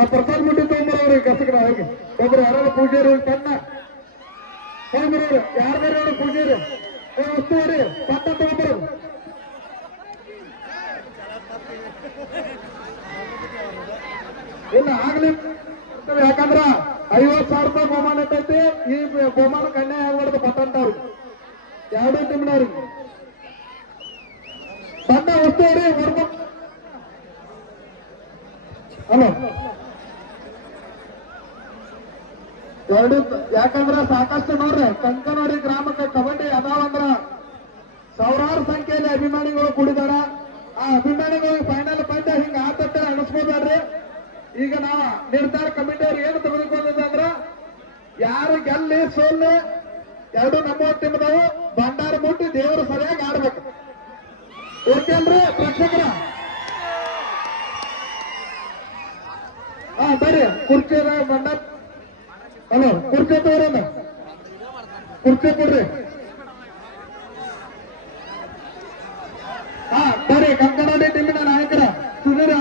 ಆ ಪ್ರಸಾದ್ ಮುಟ್ಟಿ ತಗೊಂಬರೋರು ಕಸಕರ ಹೋಗಿ ಒಬ್ರು ಯಾರು ಪೂಜಾರಿ ತನ್ನ ಹೋಗ್ಬರೋರು ಯಾರು ಪೂಜಾರಿ ಉಸ್ತುವಾರಿ ಪಟ್ಟ ತಗೊಂಬರೋರು ಇಲ್ಲ ಆಗ್ಲಿ ಯಾಕಂದ್ರ 50,000 ರೂಪಾಯಿ ಬಹುಮಾನ ಇಟ್ಟೈತಿ. ಈ ಬಹುಮಾನ ಕನ್ಯಾ ಆಗ್ಬಾರ್ದು ಪಟ್ಟಂತವ್ರಿಗೆ ಎರಡೂ ಟೀಮ್ನವ್ರಿಗೆ ತಂಡ ಉಸ್ತುವಾರಿ ಹೊಡ್ಕೊಂಡು ಹಲೋ ಎರಡು ಯಾಕಂದ್ರ ಸಾಕಷ್ಟು ನೋಡ್ರಿ ಕಂಕನವಾಡಿ ಗ್ರಾಮಕ್ಕೆ ಕಬಡ್ಡಿ ಅದಾವಂದ್ರ ಸಾವಿರಾರು ಸಂಖ್ಯೆಯಲ್ಲಿ ಅಭಿಮಾನಿಗಳು ಕೂಡಿದಾರ. ಆ ಅಭಿಮಾನಿಗಳು ಫೈನಲ್ ಪಂದ್ಯ ಹಿಂಗ ಆತಟ್ಟ ಅನಿಸ್ಬೋದಾರ್ರಿ. ಈಗ ನಾವ ನಿರ್ಧಾರ ಕಮಿಟಿಯವ್ರು ಏನು ತೆಗೆದುಕೊಂಡಿದ್ದಂದ್ರ ಯಾರು ಗೆಲ್ಲಿ ಸೋಲು ಎರಡು ನಮ್ಮ ಟೀಮ್ದವು ಭಂಡಾರ ಮುಟ್ಟಿ ದೇವರು ಸರಿಯಾಗಿ ಆಡ್ಬೇಕು. ಓಕೆ ಅಲ್ರಿ ಪ್ರೇಕ್ಷಕರ? ಬರ್ರಿ ಕುರ್ಚಿ ಭಂಡಾರ. ಹಲೋ ಕುರ್ಚಿ ತಗೋರಲ್ಲ ಕುರ್ಚಿ ಕೊಡ್ರಿ. ಬರ್ರಿ ಕಂಕನವಾಡಿ ಟೀಮಿನ ನಾಯಕರ ಸುಧೀರ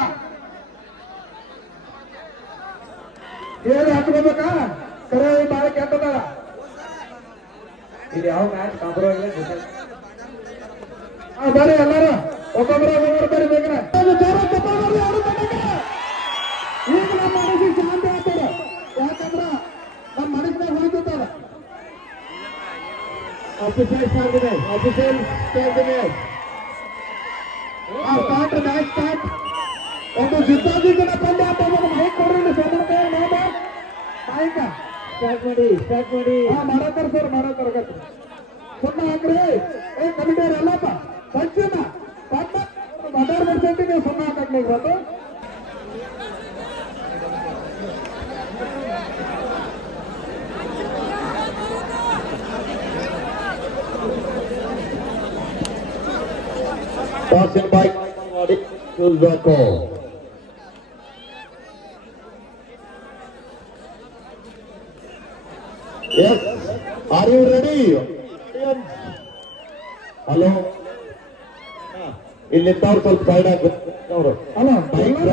ಹೇಳಿ ಹಚ್ಕೋಬೇಕಾ? ಕರೆ ಬಾಳ ಕೆಟ್ಟದ ಇದು ಯಾವ ಮ್ಯಾಚ್ ಕಾಂಪ್ರಮೈಸ್ ಬರ್ರಿ ಎಲ್ಲಾರು ಒಬ್ಬೊಬ್ಬರ ಬರ್ರಿ ಬೇಕನ ಈಗ ನಮ್ಮ ಮನಸ್ಸಿಗೆ ಶಾಂತಿ ಆಗ್ತದ. ಯಾಕಂದ್ರ ನಮ್ಮ ಮನಸ್ಸಿನಾಗ ಹೊಳಿತದ ಅಫಿಷಿಯಲ್ ಸ್ಟಾರ್ಟ್ ಮ್ಯಾಚ್ ಸ್ಟಾರ್ಟ್. ಒಂದು ಜಿದ್ದಾಜಿನ ಪಂದ್ಯ ಅಂತ ಮೈಕ್ ಕೊಡ್ರಿ ಸೋಮಣ್ಣ ನೋಡ ಮೈಕ ಸ್ಟಾರ್ಟ್ ಮಾಡಿ ಮಾಡತ್ತಾರ ಸರ್ ಮಾಡತ್ತಾರ ಸುಮ್ಮನೆ ಹಾಕ್ರಿ. ಕಮಿಟಿಯವ್ರು ಎಲ್ಲಪ್ಪ ಪಂಚಿನ ಮಾತಾಡ್ಬೇಕು ನೀವು ಸುಮ್ಮನೆ ಹಾಕಕ್ ನೀವು ಇವತ್ತು passing by Zulzako. Yes, are you ready? Hello. ಇಲ್ಲಿ ತಾವು ಸ್ವಲ್ಪ ಸೈಡ್ ಅವರು ಅಲ್ಲ ದಯವಿಟ್ಟು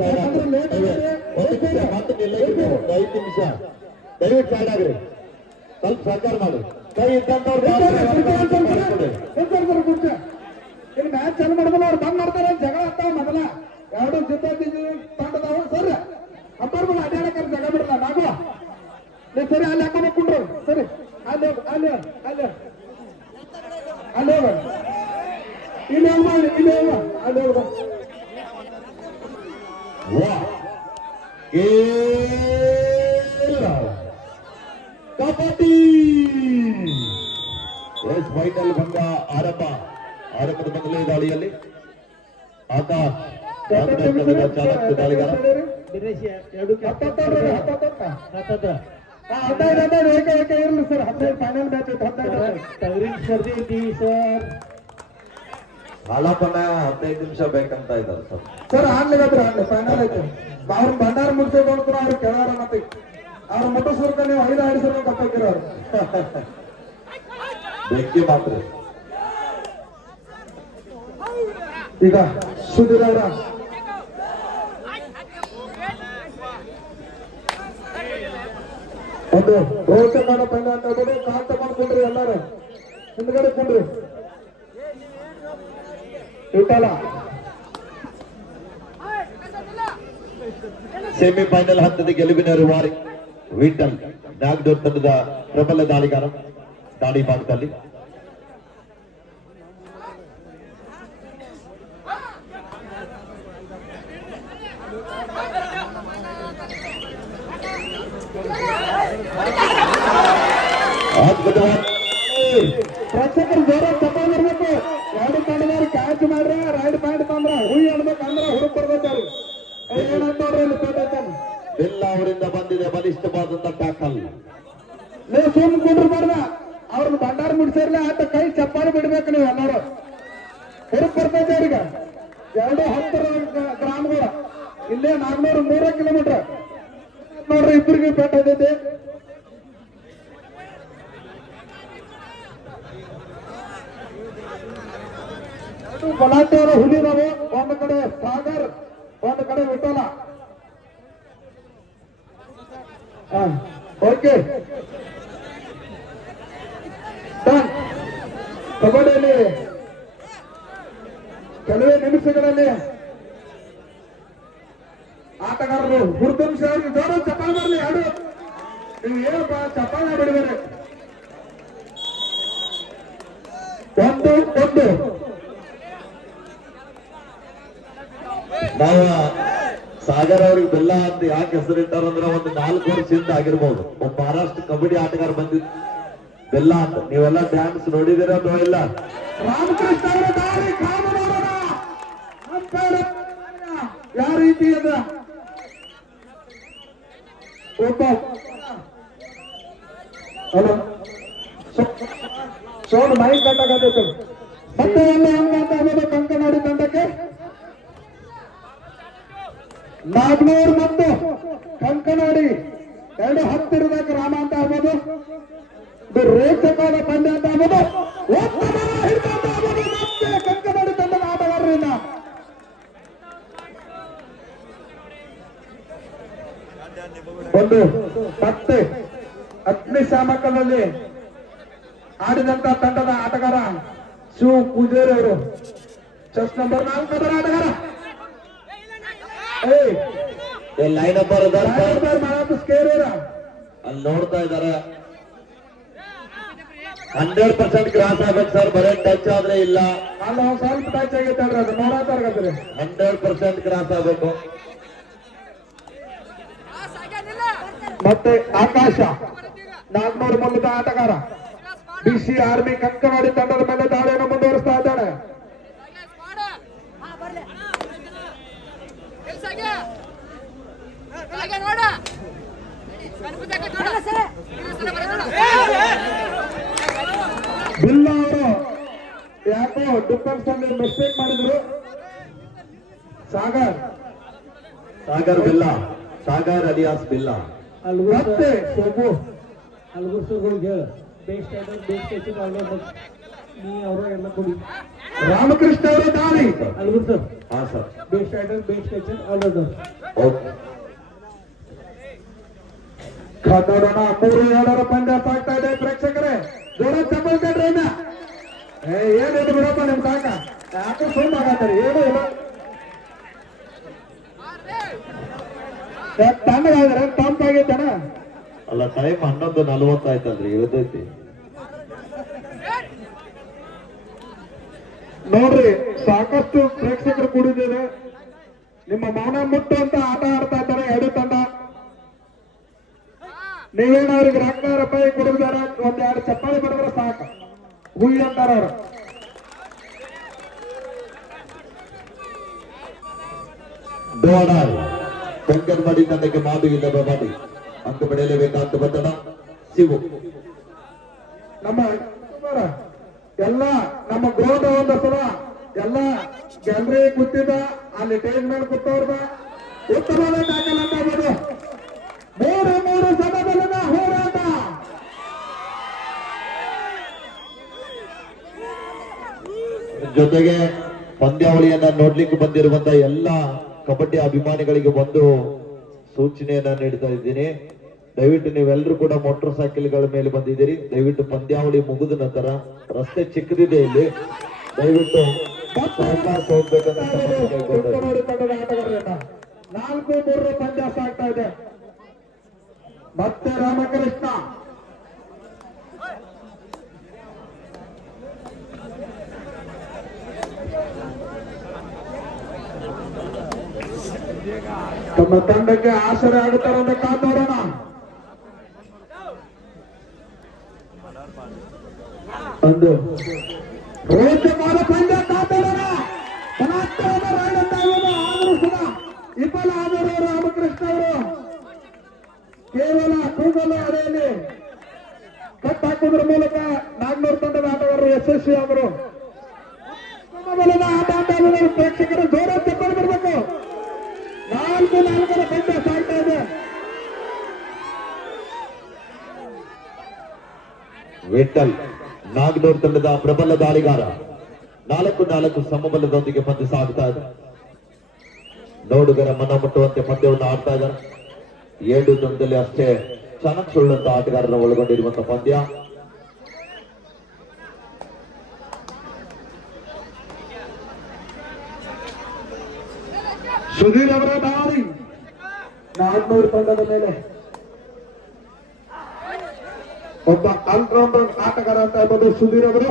ಸೈಡ್ ಆಗ್ರಿ. 5 ನಿಮಿಷ ದಯವಿಟ್ಟು ಸೈಡ್ ಆಗ್ರಿ. ಸ್ವಲ್ಪ ಸಹಕಾರ ಮಾಡಿ. ಕೈ ಇದ್ದಂತವ್ರು ಈಗ ಮ್ಯಾಚ್ ಚಾಲು ಮಾಡಿದ್ಮೇಲೆ ಅವ್ರು ಬಂದ್ ಮಾಡ್ತಾರೆ. ಜಗಳ ಆಗ್ತಾವ ಮೊದಲ ಎರಡು ಜಿದ್ದಾಜಿ ತಂಡದವ ಸರ್ ಅಂಬರ್ ಮೇಲೆ ಅಡ್ಡಾಡಕ್ಕಾರೆ ಜಗಳ ಬಿಡಲ್ಲ ನಾಗು ನೀವು ಸರಿ ಅಲ್ಲಿ ಹಾಕೊಂಡು ಕುಂಡ್ರು ಸರಿ ಅಲ್ಲಿ ಅಲ್ಲಿ ಅಲ್ಲಿ ಅಲ್ಲಿ ಹೋಗ ಇಲ್ಲಿ ಹೋಗ ಇಲ್ಲಿ ಹೋಗ ಅಲ್ಲಿ ಹೋಗ ಕಬಡ್ಡಿ ಫೈನಲ್ ಭಂಗ ಆರಂಭದ ಮೊದಲನೇ ದಾಳಿಯಲ್ಲಿ ಆತ ಚಾಲಕ ದಾಳಿಗಾರ ಇರಲಿ ಸರ್ 15 ಫೈನಲ್ ಮ್ಯಾಚ್ ಸ್ಪರ್ಧೆ ಐತಿ ಸರ್. ಹಾಳಪ್ಪನ 15 ನಿಮಿಷ ಬೇಕಂತ ಇದ್ದಾರೆ ಸರ್ ಆಡ್ಲಿಗತ್ರ ಆಡ್ಲಿ ಫೈನಲ್ ಐತಿ. ಅವ್ರ ಭಂಡಾರ ಮುಗಿಸೋದು ಅಂತಾರೆ ಅವ್ರು ಕೇಳಾರ ಮತ್ತೆ ಅವ್ರ ಮುಟ್ಟಿಸ್ಬೇಕ ನೀವು 5 ಆಡಿಸ್ರ ಕಪ್ಪಾಕಿರೋರು ಬೆಂಕಿ ಮಾತ್ರ. ಈಗ ಸುಧೀರ್ ಅವರ ಒಂದು ರೋಚಕವಾದ ಪಂದ್ಯ ಅಂತ ಹೇಳ್ಬೋದು. ಕಾಲ್ ತಗೊಂಡ್ಕೊಂಡ್ರಿ ಎಲ್ಲಾರು ಹಿಂದ್ಗಡೆ ಕೊಂಡ್ರಿ ಇಟ್ಟಲ್ಲ. ಸೆಮಿಫೈನಲ್ ಹಂತದ ಗೆಲುವಿನ ರೂವಾರಿ ವಿಠಲ್ ನಾಗದೂರ್ ತಂಡದ ಪ್ರಬಲ ದಾಳಿಗಾರ ದಾಳಿ ಭಾಗದಲ್ಲಿ ಪ್ರೇಕ್ಷಕರು ಜೋರ ಚಪ್ಪಾಳೆ ಬರ್ಬೇಕು. ಎರಡು ತಂಡದವ್ರು ಕ್ಯಾಚ್ ಮಾಡ್ರ ರೈಡ್ ಪಾಯಿಂಟ್ ತಂದ್ರ ಹುಯಿ ಆಡ್ಬೇಕಂದ್ರ ಹುಡುಕ್ ಬರ್ಬೇಕು. ಏನಂತ ನೋಡ್ರಿ ಇಲ್ಲಿ ಪೇಟೈತನ್ ಎಲ್ಲ ಅವರಿಂದ ಬಂದಿದೆ ಬಲಿಷ್ಠವಾದಂತ ಟ್ಯಾಕಲ್. ನೀವು ಸುಮ್ ಕುಂಡ್ರು ಬರ್ದ ಅವ್ರನ್ನ ಭಂಡಾರ ಮುಡ್ಸಿರ್ಲಿ ಆತ ಕೈ ಚಪ್ಪಾಳೆ ಬಿಡ್ಬೇಕು. ನೀವು ಎಲ್ಲರೂ ಹುಡುಕ್ ಬರ್ತೈತೆ ಅವ್ರಿಗೆ. 210 ಗ್ರಾಮಗಳ ಇಲ್ಲೇ 403 ಕಿಲೋಮೀಟರ್ ನೋಡ್ರಿ ಇಬ್ಬರಿಗೆ ಪೇಟೈತೈತಿ. ಬಲಾಟೆಯವರ ಹುಲಿದವು. ಒಂದು ಕಡೆ ಸಾಗರ್ ಒಂದು ಕಡೆ ವಿಠಲ. Okay done. ಕಬಡ್ಡಿಯಲ್ಲಿ ಕೆಲವೇ ನಿಮಿಷಗಳಲ್ಲಿ ಆಟಗಾರರು ಗುರುತಂಶ ಜೋರ ಚಪ್ಪಾಳೆ ಬರಲಿ. ಎರಡು ನೀವು ಏನಪ್ಪ ಚಪ್ಪಾಳೆ ಬಿಡಿದರೆ 1-1. ನಾವು ಸಾಗರ್ ಅವ್ರಿಗೆ ಬೆಲ್ಲ ಅಂತ ಯಾಕೆ ಹೆಸರಿಟ್ಟಾರಂದ್ರೆ ಒಂದು 4 ವರ್ಷದಿಂದ ಆಗಿರ್ಬೋದು ಒಬ್ಬ ಮಹಾರಾಷ್ಟ್ರ ಕಬಡ್ಡಿ ಆಟಗಾರ ಬಂದಿದ್ದು ಬೆಲ್ಲ ಅಂತ. ನೀವೆಲ್ಲ ಡ್ಯಾನ್ಸ್ ನೋಡಿದಿರ ಅಥವಾ ಇಲ್ಲ? ರಾಮಕೃಷ್ಣ ಅವರ ದಾರಿ ಕಾಮ ನೋಡೋಣ. ಯಾವ ರೀತಿ ಅದ ಒಬ್ಬ ಹಲೋ ಸೋನು ಮೈ ಕಟ್ಟಾಗತ್ತೆ. ಮತ್ತೆ ಒಂದು ಹಂಗಂತ ಆಗೋದು ಕಂಕನಾಡಿ ತಂಡಕ್ಕೆ ನಾಗ್ನೂರ್ ಮತ್ತು ಕಂಕನಾಡಿ ಎರಡು ಹತ್ತಿರದ ಗ್ರಾಮ ಅಂತ ಆಗ್ಬೋದು. ಇದು ರೋಚಕವಾದ ಪಂದ್ಯ ಅಂತ ಆಗ್ಬೋದು. ಉತ್ತಮ ಹಿಡಿತ ಅಂತ ಆಗ್ಬೋದು. ಮತ್ತೆ ಕಂಕನಾಡಿ ತಂಡದ ಆಟಗಾರರಿಂದ ಒಂದು ಮತ್ತೆ ಅಗ್ನಿಶಾಮಕದಲ್ಲಿ ಆಡಿದಂತ ತಂಡದ ಆಟಗಾರ ಶಿವ ಪೂಜಾರಿ ಅವರು ಚೆಸ್ ನಂಬರ್ 4 ಅದರ ಆಟಗಾರ ಲೈನ್ ಅಪ್ ಸ್ಕೇರ್ ಅಲ್ಲಿ ನೋಡ್ತಾ ಇದಾರೆ. 100% ಕ್ರಾಸ್ ಆಗ್ಬೇಕು ಸರ್. ಬರೀ ಟಚ್ ಆದ್ರೆ ಇಲ್ಲ. ಅಲ್ಲ ಸ್ವಲ್ಪ ಟಚ್ ಆಗೈತೆ ಅಲ್ರಿ, ಅದು ನೋಡತ್ತಾರ್ಗದ್ರಿ. 100% ಕ್ರಾಸ್ ಆಗ್ಬೇಕು. ಮತ್ತೆ ಆಕಾಶ ನಾಗ್ನೂರು ಮೂಲದ ಆಟಗಾರ ಬಿಸಿ ಆರ್ಮಿ ಕಂಕನಾಡಿ ತಂಡದ ಮೇಲೆ ದಾಳಿಯನ್ನು ಮುಂದುವರಿಸ್ತಾ ಇದ್ದಾನೆ. ಬಿಲ್ಲ ಅವರು ಯಾಕೋ ಡಿಫೆನ್ಸ್ ಅಲ್ಲಿ ಮಿಸ್ಟೇಕ್ ಮಾಡಿದ್ರು. ಸಾಗರ್ ಬಿಲ್ಲ, ಸಾಗರ್ ಅಲಿಯಾಸ್ ಬಿಲ್ಲ. ಮತ್ತೆ ಸೋಮು ಅಲ್ಗುರ್ಸುಗಳಿಗೆ ಬೇಸ್ ಟೈಟಲ್ ಬೇಸ್ ಸ್ಟೇಷನ್ ನೀ ಅವರು ಎಲ್ಲ ಕೊಡಿ. ರಾಮಕೃಷ್ಣ ಅವರ ದಾಳಿ ಅಲ್ಗುರ್ ಸರ್ ಹಾ sir. Base title base station all okay. ನೋಡೋಣ. 3-2 ಪಂದ್ಯ ಸಾಗ್ತಾ ಇದೆ ಪ್ರೇಕ್ಷಕರೇ. ಜೋರ ಚಪ್ಪಲ್ ಕಟ್ರಿ. ಏನಿದೆ ಬಿಡಪ್ಪ ನಿಮ್ ಕಾಕ ಯಾಕೆ ಸುಳ್ಳು ಆಗತ್ತಾರೆ. ಏನು ಇಲ್ಲ ತಣ್ಣಗಾದ್ರೆ ತಂಪಾಗೈತೇನ. ಅಲ್ಲ ಟೈಮ್ 11:40 ಆಯ್ತಲ್ರಿ. ಇವತ್ತೈತಿ ನೋಡ್ರಿ, ಸಾಕಷ್ಟು ಪ್ರೇಕ್ಷಕರು ಕೂಡಿದ್ದೇನೆ. ನಿಮ್ಮ ಮೌನ ಮುಟ್ಟುವಂತ ಆಟ ಆಡ್ತಾ ಇದ್ದಾರೆ ಎರಡು ತಂಡ. ನೀವೇನ ಅವ್ರಿಗೆ ₹2,000 ಕೊಡಿದಾರ, 1-2 ಚಪ್ಪಾಳಿ ಬಡಿದ್ರೆ ಸಾಕು, ಹುಯಿ ಅಂತಾರ ಅವ್ರು. ದೋಡಾಲ್ ಕಂಕನವಾಡಿ ತಂಡಕ್ಕೆ ಮಾಡು ಇಲ್ಲದ ಮಾಡಿ ಅಂಕ ಪಡೆಯಲೇಬೇಕಂತ ಒತ್ತಡ. ಶಿವು ನಮ್ಮ ಎಲ್ಲ ನಮ್ಮ ಗ್ರೌಂಡ್ ಒಂದು ಸಲ ಎಲ್ಲ ಗ್ಯಾಲರಿ ಕೂತಿದ್ದ, ಅಲ್ಲಿ ಟೇಜ್ ಮೇಲೆ ಕೂತವ್ರದ ಉತ್ತಮವಾದ ಟ್ಯಾಕಲ್ ಅಂತ ಆಗ್ಬೋದು. 3 ಸಮಬಲದ ಹೋರಾಟ. ಜೊತೆಗೆ ಪಂದ್ಯಾವಳಿಯನ್ನ ನೋಡ್ಲಿಕ್ಕೆ ಬಂದಿರುವಂತ ಎಲ್ಲ ಕಬಡ್ಡಿ ಅಭಿಮಾನಿಗಳಿಗೆ ಒಂದು ಸೂಚನೆಯನ್ನ ನೀಡ್ತಾ ಇದ್ದೀನಿ. ದಯವಿಟ್ಟು ನೀವೆಲ್ಲರೂ ಕೂಡ ಮೋಟರ್ ಸೈಕಲ್ಗಳ ಮೇಲೆ ಬಂದಿದ್ದೀರಿ. ದಯವಿಟ್ಟು ಪಂದ್ಯಾವಳಿ ಮುಗಿದ ನಂತರ ರಸ್ತೆ ಚಿಕ್ಕದಿದೆ ಇಲ್ಲಿ, ದಯವಿಟ್ಟು ಸಾವಕಾಶ ಹೋಗ್ಬೇಕಂತ ಕೇಳ್ಕೊಳ್ತಾ ಇದ್ದೀನಿ. 4-3 ಪಂದ್ಯ ಸಾಗ್ತಾ ಇದೆ. ಮತ್ತೆ ರಾಮಕೃಷ್ಣ ತಮ್ಮ ತಂಡಕ್ಕೆ ಆಸರೆ ಆಗುತ್ತಾರೆ ಅಂತ ಕಾದು ನೋಡೋಣ. ಒಂದು ರೋಚಕವಾದ ಪಂದ್ಯ ಕಾತೋಡೋಣ. ಬಲಾತ್ಕಾರದ ರೈಡ್ ಅಂತ ಆದರೂ ಕೂಡ ವಿಫಲ ಆದರು ರಾಮಕೃಷ್ಣ ಅವರು. ಕೇವಲ ಕೂಗಲು ಅಡೆಯಲ್ಲಿ ಕಟ್ ಹಾಕೋದ್ರ ಮೂಲಕ ನಾಗ್ನೂರು ತಂಡದ ಆಟಗಾರರು ಯಶಸ್ವಿ ಆದರು. ಆಟ ಅಂತ ಪ್ರೇಕ್ಷಕರು ಜೋರ ಚಪ್ಪಲಿ ಬರಬೇಕು. 4-4 ಪಂದ್ಯ ಸಾಗ್ತಾ ಇದೆ. ವಿಠಲ್ ನಾಗ್ನೂರ್ ತಂಡದ ಪ್ರಬಲ ದಾಳಿಗಾರ 4-4 ಸಮಬಲದೊಂದಿಗೆ ಪಂದ್ಯ ಸಾಗ್ತಾ ಇದೆ. ನೋಡುಗರ ಮನ ಮುಟ್ಟುವಂತೆ ಪಂದ್ಯವನ್ನು ಆಡ್ತಾ ಇದ್ದಾರೆ. 7 ತಂಡದಲ್ಲಿ ಅಷ್ಟೇ ಚೆನ್ನಾಗಿ ಸುಳ್ಳಂತ ಆಟಗಾರರ ಒಳಗೊಂಡಿರುವಂತಹ ಪಂದ್ಯ. ಸುಧೀರ್ ಅವರ ದಾಳಿ 400 ತಂಡದ ಮೇಲೆ ಒಬ್ಬ ಆಲ್ರೌಂಡರ್ ಆಟಗಾರ ಅಂತ ಹೇಳ್ಬೋದು ಸುಧೀರ್ ಅವರು.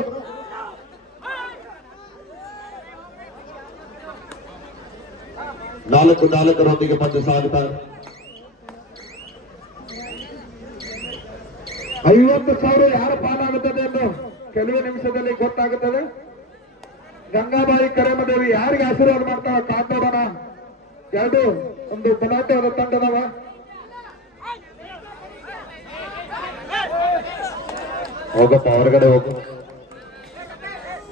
ನಾಲ್ಕರೊಂದಿಗೆ ಪಂದ್ಯ ಸಾಗುತ್ತಾರೆ. 50,000 ಯಾರ ಪಾಲಾಗುತ್ತದೆ ಎಂದು ಕೆಲವೇ ನಿಮಿಷದಲ್ಲಿ ಗೊತ್ತಾಗುತ್ತದೆ. ಗಂಗಾಬಾಯಿ ಕರೇಮದೇವಿ ಯಾರಿಗೆ ಆಶೀರ್ವಾದ ಮಾಡ್ತಾವ ಕಾತೋಡೋಣ. ಒಂದು ಬಲಾಟೆಯವರ ತಂಡದವ. ಹೋಗಪ್ಪ ಹೊರಗಡೆ ಹೋಗು.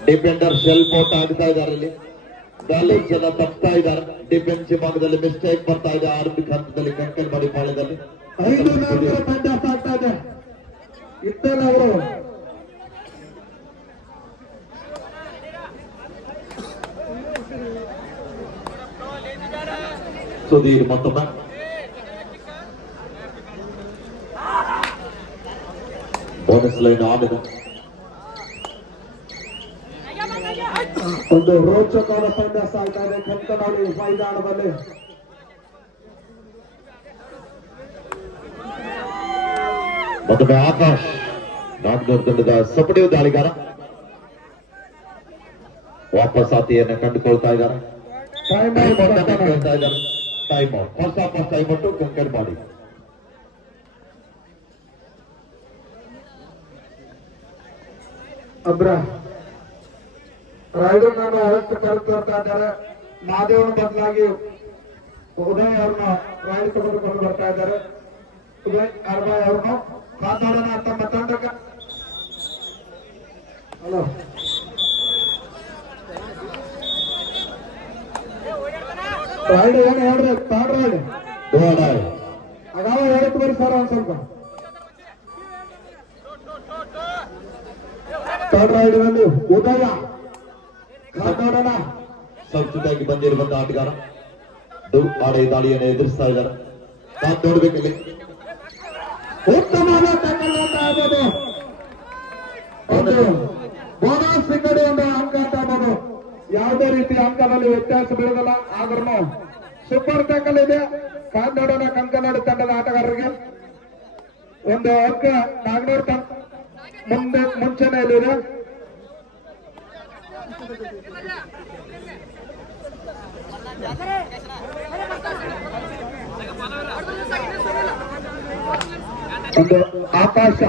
ಡಿಫೆಂಡರ್ ಸೆಲ್ಫ್ ಔಟ್ ಆಗ್ತಾ ಇದ್ದಾರೆ. ಅಲ್ಲಿ ಬ್ಯಾಲೆನ್ಸ್ ಎಲ್ಲ ತಪ್ತಾ ಇದ್ದಾರೆ. ಡಿಫೆನ್ಸಿವ್ ಭಾಗದಲ್ಲಿ ಮಿಸ್ಟೇಕ್ ಬರ್ತಾ ಇದೆ. ಆರಂಭಿಕ ಹಂತದಲ್ಲಿ ಕಂಕಲ್ಬಾಡಿ ಪಾಳ್ಯದಲ್ಲಿ 5 ಪಂದ್ಯ ಆಗ್ತಾ ಇದೆ. ಇತ್ತೇನೆ ಅವರು ಸುಧೀರ್ ಮತ್ತೊಮ್ಮೆ ಬೋನಸ್ ಲೈನ್ ಆಗಿದೆ. ಒಂದು ರೋಚಕವಾದ ಪಂದ್ಯ ಸಾಗ್ತಾ ಇದೆ ಕಂಕನಾಡಿ ಮೈದಾನದಲ್ಲಿ. ಮತ್ತೊಮ್ಮೆ ಆಕಾಶ್ ನಾಗ್ನೂರ್ ತಂಡದ ಸಪಡಿಯು ದಾಳಿಗಾರ ವಾಪಸ್ ಆತಿಯನ್ನು ಕಂಡುಕೊಳ್ತಾ ಇದ್ದಾರೆ. ಕೇಳ್ತಾ ಇದ್ದಾರೆ time out. First time out ಕಂಕಡ್ಬಾಡಿ. ಅಬ್ರ ರೈಡರ್ ನಾನು ಅವತ್ತು ಕರೆದುಕೊಳ್ತಾ ಇದ್ದಾರೆ. ಮಾದೇವನ ಬದಲಾಗಿ ಉದಯ್ ಅವ್ರನ್ನ ರೈಡ್ ತೆಗೆದುಕೊಂಡು ಬರ್ತಾ ಇದ್ದಾರೆ. ಉದಯ್ ಅರ್ಬಾಯ್ ಅವ್ರನ್ನು ಮಾತಾಡೋಣ ತಮ್ಮ ತಂಡಕ್ಕೆ. ಹಲೋ ರೈಡ್ ಏನು ಹೇಳ್ರಿ ತಾಡ್ ರೈಡ್ ಅಗಾವ ಹೇಳಕ್ ಬರಿ ಸರ್ ಒಂದ್ ಸ್ವಲ್ಪ ತಾಡ್ ರೈಡ್ನಲ್ಲಿ ಉದಯ ಮಾತಾಡೋಣ. ಸಬ್ಸ್ಟಿಟ್ಯೂಟ್ ಆಗಿ ಬಂದಿರುವಂತಹ ಆಟಗಾರ ಆಡೆ ದಾಳಿಯನ್ನು ಎದುರಿಸ್ತಾ ಇದ್ದಾರೆ. ನೋಡ್ಬೇಕಲ್ಲಿ ಉತ್ತಮವಾದ ಟ್ಯಾಕಲ್ ಅಂತ ಆಗ್ಬೋದು. ಒಂದು ಬೋನಸ್ ಸಿಕ್ಕಡಿ ಒಂದು ಅಂಕ ಅಂತ ಆಗ್ಬೋದು. ಯಾವುದೇ ರೀತಿ ಅಂಕದಲ್ಲಿ ವ್ಯತ್ಯಾಸ ಬೀಳೋದಿಲ್ಲ. ಆದ್ರೂ ಸೂಪರ್ ಟ್ಯಾಕಲ್ ಇದೆ ಕಾಂದೋಡನ ಕಂಕನಾಡು ತಂಡದ ಆಟಗಾರರಿಗೆ. ಒಂದು ಅಂಕ ನಾಗ್ನೂರ್ ಮುಂಚೆನೆಯಲ್ಲಿದೆ. ಒಂದು ಆಕಾಶ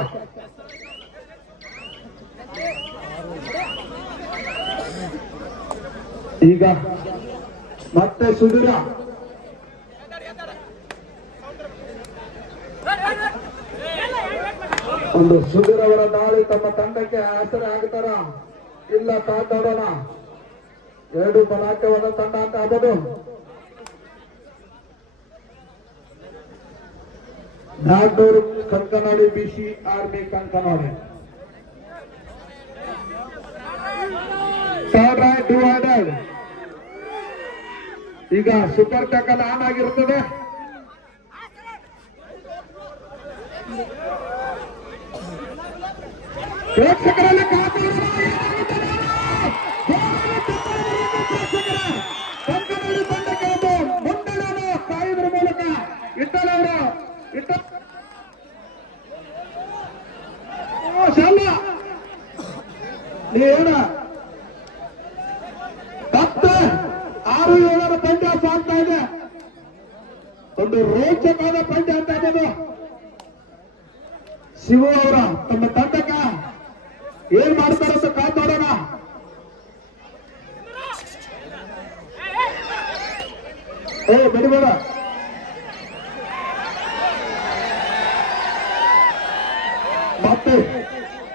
ಈಗ ಮತ್ತೆ ಸುಧೀರ ಒಂದು ಸುಧೀರ್ ಅವರ ದಾಳಿ ತಮ್ಮ ತಂಡಕ್ಕೆ ಆಸರೆ ಆಗ್ತಾರ ಇಲ್ಲ ಕಾದಾಡೋಣ. 2 ಬಲಾಟೆವಾದ ತಂಡ ಅಂತ ಆಗ್ಬೋದು. ನಾಗ್ನೂರು ಕಂಕನಾಡಿ ಬಿಸಿ ಆರ್ಮಿ ಕಂಕನಾಡಿ ಡಿವೈಡೆಡ್. ಈಗ ಸೂಪರ್ ಟ್ಯಾಕಲ್ ಆನ್ ಆಗಿರುತ್ತದೆ. ಪ್ರೇಕ್ಷಕರಲ್ಲಿ ಕಂಕನಾಡಿ ತಂಡಕ್ಕೆ ಒಂದು ಮುನ್ನಡೆಯನ್ನು ಕಾಯುವುದರ ಮೂಲಕ ಇಟ್ಟಲವರು ನೀವೇನ 10-6-7 ಪಂದ್ಯ ಸಾಗ್ತಾ ಇದೆ. ಒಂದು ರೋಚಕವಾದ ಪಂದ್ಯ ಅಂತ ಇರೋದು. ಶಿವ ಅವರ ತಮ್ಮ ತಂಡಕ್ಕ ಏನ್ ಮಾಡ್ತಾರಂತ ಕಾದ್ ನೋಡೋಣ. ಬಿಡಿಬೇಡ. ಮತ್ತೆ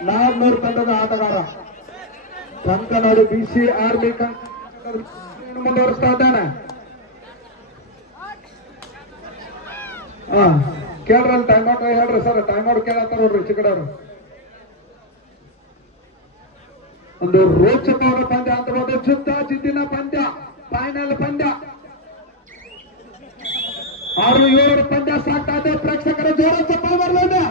ನಾಗ್ನೂರು ತಂಡದ ಆಟಗಾರ ಕಂಕನಾಡು ಬಿಸಿ ಆರ್ಮಿ ಮುಂದುವರಿಸ್ತಾ ಇದ್ದಾನೆ. ಕೇಳ್ರಲ್ಲ ಟೈಮ್ ಔಟ್ ಹೇಳ್ರಿ ಸರ್. ಟೈಮ್ ಔಟ್ ಕೇಳತ್ತಾರ ನೋಡ್ರಿ ಚಿಕ್ಕಡವ್ರು. ಒಂದು ರೋಚಕವಾದ ಪಂದ್ಯ ಅಂತ ಒಂದು ಜಿದ್ದಿನ ಪಂದ್ಯ, ಫೈನಲ್ ಪಂದ್ಯ. 6-7 ಪಂದ್ಯ ಸಾಕ್ತಾ ಇದೆ. ಪ್ರೇಕ್ಷಕರ ಜೋರ ಚಪ್ಪಾಳೆ ಬರಲಿದೆ.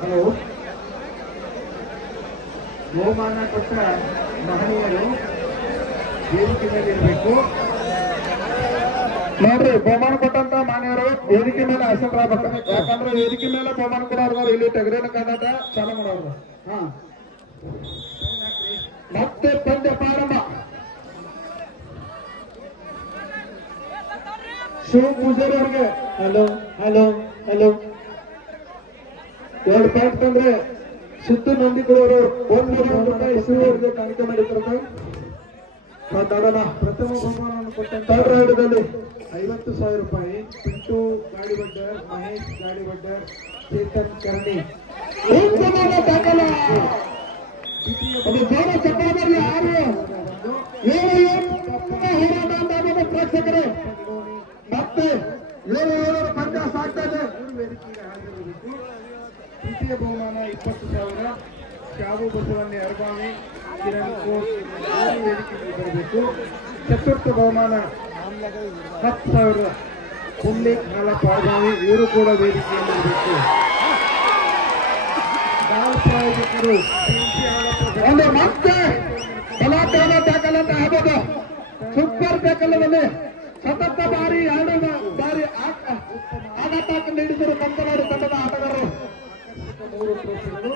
ಹಲೋ, ಬಹುಮಾನ ಕೊಟ್ಟ ಮಹನೀಯರು ವೇದಿಕೆ ಮೇಲೆ ಇರಬೇಕು. ನೋಡ್ರಿ, ಬಹುಮಾನ ಕೊಟ್ಟಂತ ಮಾನ್ಯರು ವೇದಿಕೆ ಮೇಲೆ ಹೆಸರಾಗಬೇಕು. ಯಾಕಂದ್ರೆ ವೇದಿಕೆ ಮೇಲೆ ಬಹುಮಾನ ಕೊಡೋರು ಇಲ್ಲಿ ತೆಗರೇನ ಕಾದ ಚಾಲು ಮಾಡೋರು. ಹಾ, ಮತ್ತೆ ಪಂದ್ಯ ಪ್ರಾರಂಭ. ಶಿವ ಪೂಜಾರಿ ಅವ್ರಿಗೆ ಹಲೋ ಹಲೋ ಹಲೋ 2 ಪಾಯಿಂಟ್ ತಂದ್ರೆ ಸಿದ್ದು ನಂದಿಗಳವರು 1,000 ರೂಪಾಯಿ ಶಿವ ಅವರಿಗೆ ಕಾಣಿಕೆ ಮಾಡಿರ್ತಾರೆ. ಮಾತಾಡೋಣ. ಪ್ರಥಮ ಬಹುಮಾನವನ್ನು ಕೊಟ್ಟಂತ ರೈಡದಲ್ಲಿ 50,000 ರೂಪಾಯಿ ಪಿಂಟು ಗಾಡಿಬಡ್ಡರ್, ಮಹೇಶ್ ಗಾಡಿಬಡ್ಡರ್, ಚೇತನ್ ಕರ್ಣಿ. ಪ್ರೇಕ್ಷಕರೇ ಮತ್ತೆ 7 ಪಂದ್ಯ ಸಾಕ್ತಾ ಇದೆ. ವೇದಿಕೆಗೆ ಹಾಜರಿರಬೇಕು. ದ್ವಿತೀಯ ಬಹುಮಾನ 20,000 ಶಾಬು ಬಸವಣ್ಣಿ ಅರ್ಬಾವಿ, ಕಿರಣ್ ಕೋಟ್ ವೇದಿಕೆಗೆ ಬರಬೇಕು. ಚತುರ್ಥ ಬಹುಮಾನ 10,000 ಪುಂಡ್ಲಿಕ್ ಹಾಲಪ್ಪ ಅರ್ಬಾವಿ, ಇವರು ಕೂಡ ವೇದಿಕೆಯಲ್ಲಿ ಇರಬೇಕು. ಪ್ರಾಯೋಜಕರು ಮತ್ತೆ ಬಲಾತ್ಕಾರ ದಾಖಲೆ ಅಂತ ಆಗ್ಬೋದು. ಸೂಪರ್ ದಾಖಲೆಯಲ್ಲಿ ಸತತ ಬಾರಿ 2 ಬಾರಿ ಆಘಾತ ನೀಡಿದರು ಕಂಕನಾಡಿ ತಂಡದ ಆಟಗಾರರು. 3 ಟ್ರೋಫಿಗಳು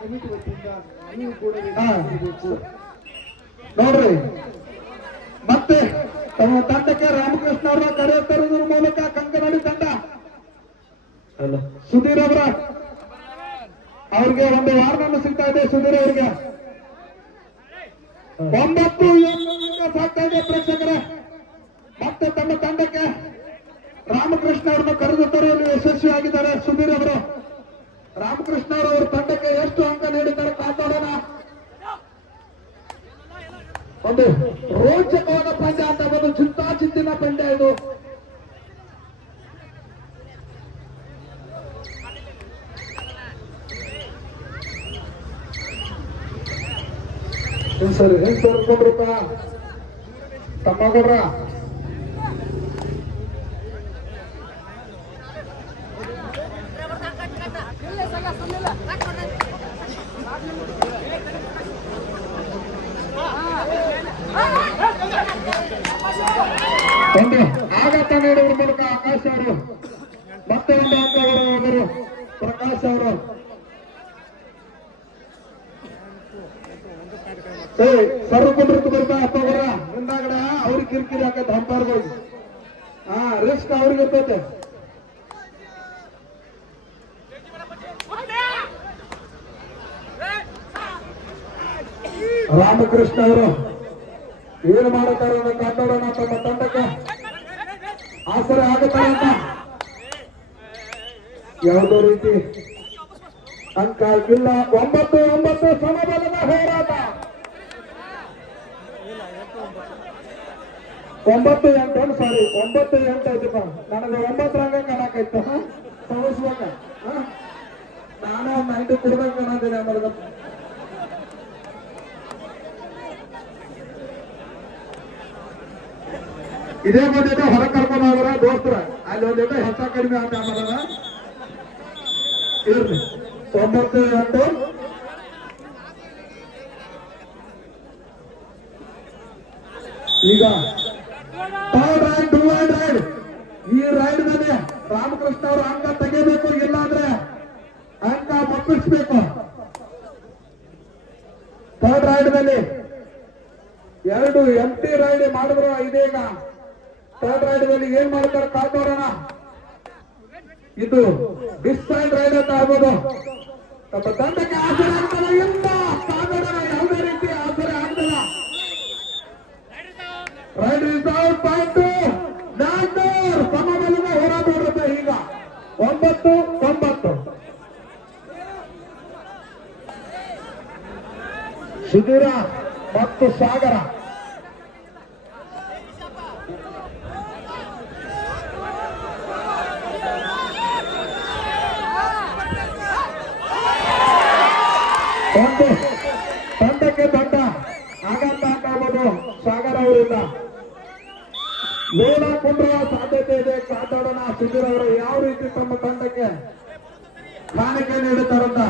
ಕಮಿಟಿ ವತಿಯಿಂದ ನೀವು ಕೂಡ ನೋಡ್ರಿ. ಮತ್ತೆ ತಮ್ಮ ತಂಡಕ್ಕೆ ರಾಮಕೃಷ್ಣ ಅವರ ಕರೆ ತರುವುದರ ಮೂಲಕ ಕಂಕನಾಡಿ ತಂಡ ಸುಧೀರ್ ಅವರ ಅವ್ರಿಗೆ ಒಂದು ವಾರ್ನನ್ನು ಸಿಗ್ತಾ ಇದೆ. ಸುಧೀರ್ ಅವರಿಗೆ 9 ಸಾಕ್ತಾ ಇದೆ. ಪ್ರೇಕ್ಷಕರೇ ಮತ್ತೆ ತಮ್ಮ ತಂಡಕ್ಕೆ ರಾಮಕೃಷ್ಣ ಅವರನ್ನು ಕರೆದು ತರುವಲ್ಲಿ ಯಶಸ್ವಿಯಾಗಿದ್ದಾರೆ ಸುಧೀರ್ ಅವರು. ರಾಮಕೃಷ್ಣ ಅವರ ತಂಡಕ್ಕೆ ಎಷ್ಟು ಅಂಕ ನೀಡಿದ್ದಾರೆ ಕಾಪಾಡೋಣ. ಒಂದು ರೋಚಕವಾದ ಪಂದ್ಯ ಅಂತ ಒಂದು ಚಿಂತಾಚಿತ್ತಿನ ಪಂದ್ಯ ಇದು. ಸರಿ ಕೊಡ್ರಪ್ಪ ತಮ್ಮ ಕೊಡ್ರ. ಒಂದು ಆಘಾತ ನೀಡುವ ಮೂಲಕ ಆಕಾಶ್ ಅವರು ಮತ್ತೆ ಒಂದು ಅಂಕ ಅವರು ಪ್ರಕಾಶ್ ಅವರು ಸರ್ವ ಕುಂಡ್ರಕ್ಕೆ ಬರ್ತಾ ಅಪ್ಪವರ ಮುಂದಾಗಡೆ ಅವ್ರಿಗೆ ಕಿರಿಕಿರಿ ಹಾಕತ್ತೆ ಹಂಪಾರ್ಗಳಿಗೆ. ರಿಸ್ಕ್ ಅವ್ರಿಗೆ ಇರ್ತೈತೆ. ರಾಮಕೃಷ್ಣ ಅವರು ಏನು ಮಾಡುತ್ತಾರೆ ಅಂತ ಕಾಪಾಡೋಣ. ತಮ್ಮ ತಂಡಕ್ಕೆ ಆಸರೆ ಆಗುತ್ತಾರೆ ಅಂತ ಯಾವುದೋ ರೀತಿ ಅಂಕ ಇಲ್ಲ. 9-9 ಸಮಬಲದ ಹೋರಾಟ. 9-8 ಸಾರಿ 9-8 ಆಯ್ತಪ್ಪ. ನನಗೆ 9 ರಂಗ ಕಾಣಕೈತ ತೋರಿಸುವಾಗ ನಾನು 9 ಕೊಡ್ಬೇಕು ಕಾಣತೀನಿ. ಆಮೇಲೆ ಇದೇ ಬಂದಿದ್ದ ಹೊರ ಕರ್ಕೊಂಡು ಹೋದ್ರ ದೋಸ್ತರ ಅಲ್ಲಿ ಒಂದಿದ್ದ ಹೆಚ್ಚ ಕಡಿಮೆ ಆಟ ಆಮೇಲೆ ಇರ್ಲಿ. 9-8 ಈಗ ಥರ್ಡ್ ರೈಡ್, ಡಿವೈಡ್ ರೈಡ್. ಈ ರೈಡ್ ನಲ್ಲಿ ರಾಮಕೃಷ್ಣ ಅವರು ಅಂಕ ತೆಗಿಬೇಕು, ಇಲ್ಲಾಂದ್ರೆ ಅಂಕ ಒಪ್ಪಿಸ್ಬೇಕು. ಥರ್ಡ್ ರೈಡ್ ನಲ್ಲಿ 2 ಎಂಟಿ ರೈಡ್ ಮಾಡಿದ್ರು. ಇದೀಗ ಥರ್ಡ್ ರೈಡ್ ನಲ್ಲಿ ಏನ್ ಮಾಡ್ತಾರೆ ಕಾಪಾಡೋಣ. ಇದು ಡಿಸ್ಟೈಡ್ ರೈಡ್ ಅಂತ ಆಗ್ಬೋದು. ತಮ್ಮ ತಂಡಕ್ಕೆ ಆಸರೆ ಆಗ್ತದ ಇಲ್ಲ ಕಾಪಾಡೋಣ. ಯಾವುದೇ ರೀತಿ ಆಸರೆ ಆಗ್ತದ. ರೈಡ್ ರಿಸಲ್ಟ್ ಪಾಯಿಂಟ್ 4 ಸಮಬಲದ ಹೋರಾಟ ಇರುತ್ತೆ. ಈಗ 9-9 ಸುಧೀರ ಮತ್ತು ಸಾಗರ. ಒಂದು ತಂಡಕ್ಕೆ ದೊಡ್ಡ ತಮ್ಮ ತಂಡಕ್ಕೆ ಕಾಣಿಕೆ ನೀಡುತ್ತಾರಂತ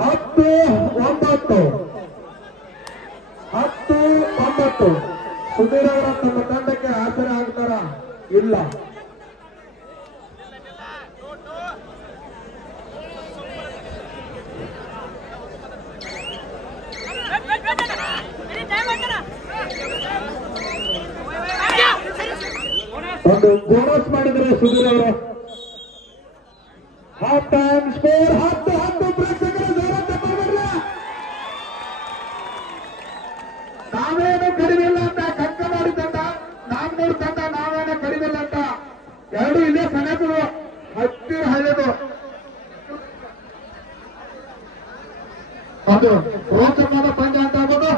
10-9 ಸುಧೀರ್ ಅವರ ತಮ್ಮ ತಂಡಕ್ಕೆ ಆಸರೆ ಆಗ್ತಾರ ಇಲ್ಲ. ಒಂದು ಬೋನಸ್ ಮಾಡಿದ್ರೆ ಸುಧೀರ್ ಅವರು. Half time score 10-10. ಪ್ರೇಕ್ಷಕರ ಜೋರಾಗಿ ತಗೊಳ್ಬೇಡ್ರಿ. ನಾವೇನು ಕಡಿಮೆ ಇಲ್ಲ ಅಂತ ಕಂಕನಾಡಿ ತಂಡ, ನಾಗ್ನೂರು ತಂಡ ನಾವೇನು ಕಡಿಮೆ ಇಲ್ಲ ಅಂತ ಎರಡು ಇಲ್ಲೇ ಸಣ್ಣದು ಹತ್ತಿರ ಹಳೆದು. ಅದು ರೋಚಕವಾದ ಪಂದ್ಯ ಅಂತ ಆಗ್ಬೋದು.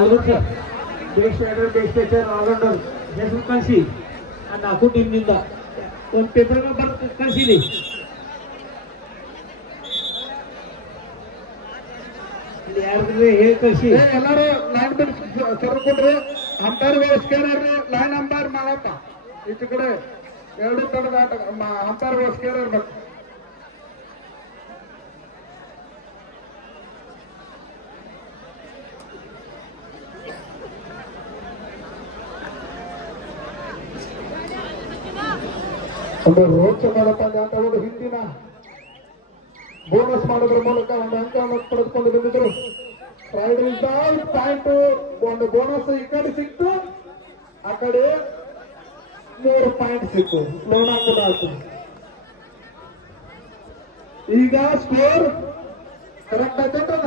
ಅಲ್ವಾ ಸರ್, ಬೇಸ್ಟ್ ರೈಡರ್, ಬೇಸ್ಟ್ ಪೇಚರ್, ಆಲ್ರೌಂಡರ್ ಹೆಸರು ಕಳಿಸಿ ಆ 4 ಟೀಮ್ನಿಂದ ಒಂದು ಪೇಪರ್ ಬರ್ದು ಕಳಿಸಿಲಿ. ಯಾರಿದ್ರೆ ಹೇಳಿ ಕಳಿಸಿ. ಎಲ್ಲರೂ ಲೈನ್ ಬಿಟ್ಟು ಸರ್ಕೊಂಡ್ರಿ. ಅಂಪೈರ್ಗಳು ಸ್ಕೇರ್ ಲೈನ್ ಅಂಪೈರ್ ಮಾಡಪ್ಪ. ಈಚೆ ಕಡೆ ಎರಡು ತಂಡದ ಆಟ ಅಂಪೈರ್ಗಳು ಸ್ಕೇರ್ ಇರ್ಬೇಕು. ಒಂದು ರೋಚಕವಾದ ಪಂದ್ಯ ಅಂತ ಒಂದು ಹಿಂದಿನ ಬೋನಸ್ ಮಾಡೋದ್ರ ಮೂಲಕ ಒಂದು ಅಂಕವನ್ನು ಪಡೆದುಕೊಂಡು ಬಂದಿದ್ರು. ಪಾಯಿಂಟ್ ಒಂದು ಬೋನಸ್ ಈ ಕಡೆ ಸಿಕ್ತು, ಆ ಕಡೆ 3 ಪಾಯಿಂಟ್ ಸಿಕ್ತು. ಲೋಣ ಕೂಡ ಆಯ್ತು. ಈಗ ಸ್ಕೋರ್ ಕರೆಕ್ಟ್ ಆಯ್ತದ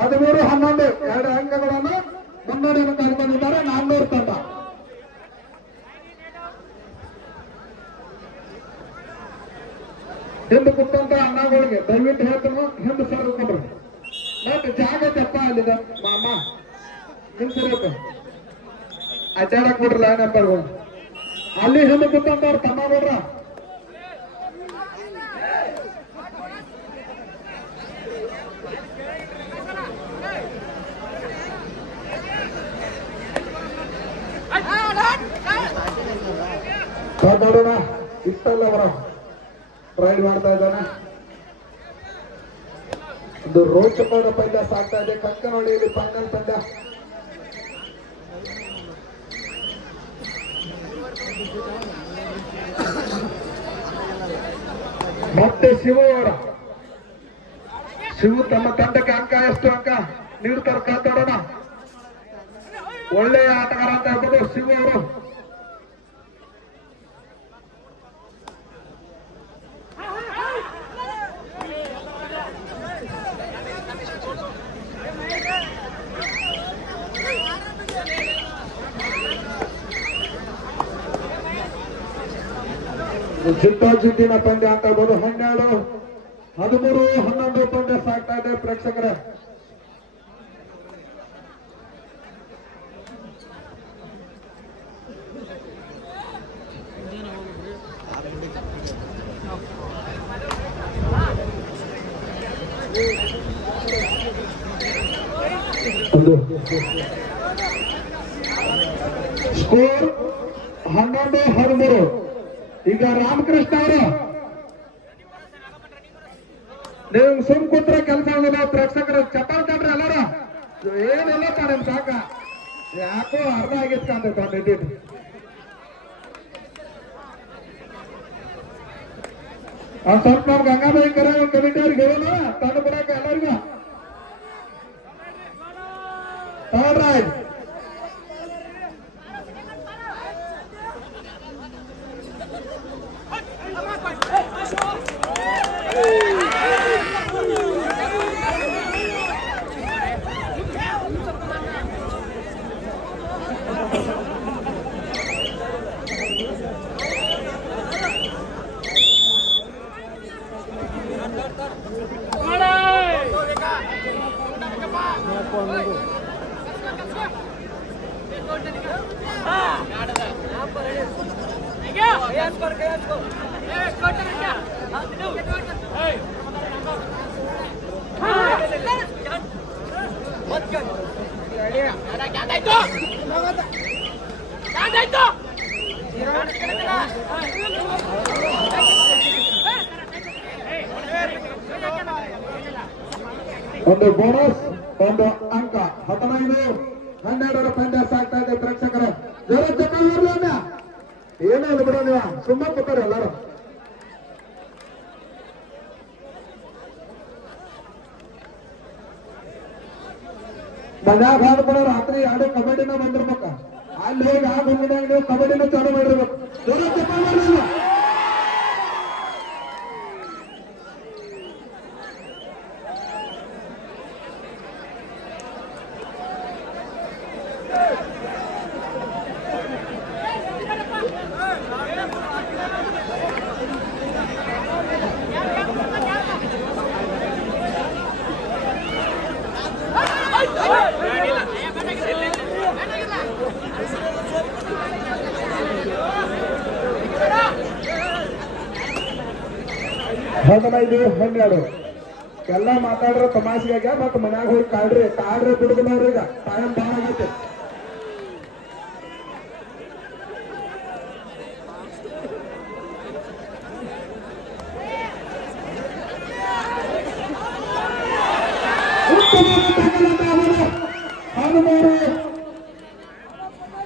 13-11 2 ಅಂಕಗಳನ್ನು ಮುನ್ನಡೆಯನ್ನು ಕಾಯ್ಕೊಂಡಿದ್ದಾರೆ ನಾಗ್ನೂರು ತಂಡ. ಹಿಂದೆ ಕುತ್ತಂತ ಅಣ್ಣಗಳಿಗೆ ದಯವಿಟ್ಟು ಹೇಳ್ತಾನು ಹಿಂದೆ ಸರ್ಕೊಂಡ್ರು. ಮತ್ತೆ ಜಾಗ ತೆಪ್ಪ ಅಲ್ಲಿದ ಮಾಮ ಹಿಂಸರಿತ ಅಡ್ಡಾಡಕ್ ಬಿಡ್ರಿ ಲೈನ್ ನಂಬರ್ಗಳು. ಅಲ್ಲಿ ಹಿಂದೆ ಕುತ್ತಂತವ್ರು ತಮ್ಮ ಬಿಡ್ರ. ನೋಡೋಣ ಇಷ್ಟಲ್ಲ ಅವರ ರೈಡ್ ಮಾಡ್ತಾ ಇದ್ದಾನೆ. ಒಂದು ರೋಚಕವಾದ ಪಂದ್ಯ ಸಾಗ್ತಾ ಇದೆ ಕಂಕನಹಳ್ಳಿಯಲ್ಲಿ ಫೈನಲ್ ಪಂದ್ಯ. ಮತ್ತೆ ಶಿವು ತಮ್ಮ ತಂಡಕ್ಕೆ ಅಂಕ ಎಷ್ಟು ಅಂಕ ನೀಡ್ತಾರೆ ಕಾತಾಡೋಣ. ಒಳ್ಳೆಯ ಆಟಗಾರ ಅಂತ ಹೇಳ್ಬೋದು ಶಿವು ಅವರು. ಜಿದ್ದಾಜಿದ್ದಿನ ಪಂದ್ಯ ಅಂತ ಹೇಳ್ಬೋದು. 12-13-11 ಪಂದ್ಯ ಸಾಗ್ತಾ ಇದೆ ಪ್ರೇಕ್ಷಕರೇ. ಸ್ಕೋರ್ 11-13. ಈಗ ರಾಮಕೃಷ್ಣ ಅವರು ನೀವು ಸುಮ್ ಕೂತ್ರ ಕೆಲಸ ಆಗಲ್ಲ. ಪ್ರೇಕ್ಷಕರು ಚಪಾಲ್ ತಡ್ರಿ ಎಲ್ಲಾರ ಏನೆಲ್ಲ ನಿಮ್ ಸಾಕ ಯಾಕೋ ಅರ್ಧ ಆಗಿತ್ತು ಕಾಣ್ತೈತೆ. ಸ್ವಲ್ಪ ನಾವು ಗಂಗಾಬಾಯಿ ಕರ ಕಮಿಟಿ ಅವ್ರಿಗೆ ಹೇಳೋಣ ತಂದು ಬಿಡಾಕ ಎಲ್ಲರಿಗೂ. ರೈಟ್ ಒಂದು ಬೋನಸ್, ಒಂದು ಅಂಕ. 15-12 ಪಂದ್ಯ ಸಾಗ್ತಾ ಇದೆ ಪ್ರೇಕ್ಷಕರೇ. ಜೋರ ಚಕ್ರ ಏನೇ ಇಲ್ಲ ಬಿಡೋ, ನೀವು ಸುಮ್ಮನೆ ಕೂತಾರೆ ಎಲ್ಲರೂ. ಮನ್ಯಾಗ ಹಾಡ್ಬಿಡೋ ರಾತ್ರಿ ಆಡೋ ಕಬಡ್ಡಿನ ಬಂದಿರ್ಬೇಕ. ಅಲ್ಲಿ ಹೋಗಿ ಆ ಗುಂಡಿನಾಗ ನೀವು ಕಬಡ್ಡಿನ ಚಾಲು ಮಾಡಿರ್ಬೇಕು. ಜೋರ ಚಕ್ರ ಮಾಡಲಿಲ್ಲ. ಹದಿನೈದು 12 ಎಲ್ಲ ಮಾತಾಡ್ರ ತಮಾಷೆಗಾಗ ಮತ್ತ ಮನ್ಯಾಗ ಹೋಗಿ ಕಾಡ್ರಿ ಬಿಡುಗನವ್ರಿ. ಈಗ ಟೈಮ್ ಭಾಳ ಆಗೈತೆ.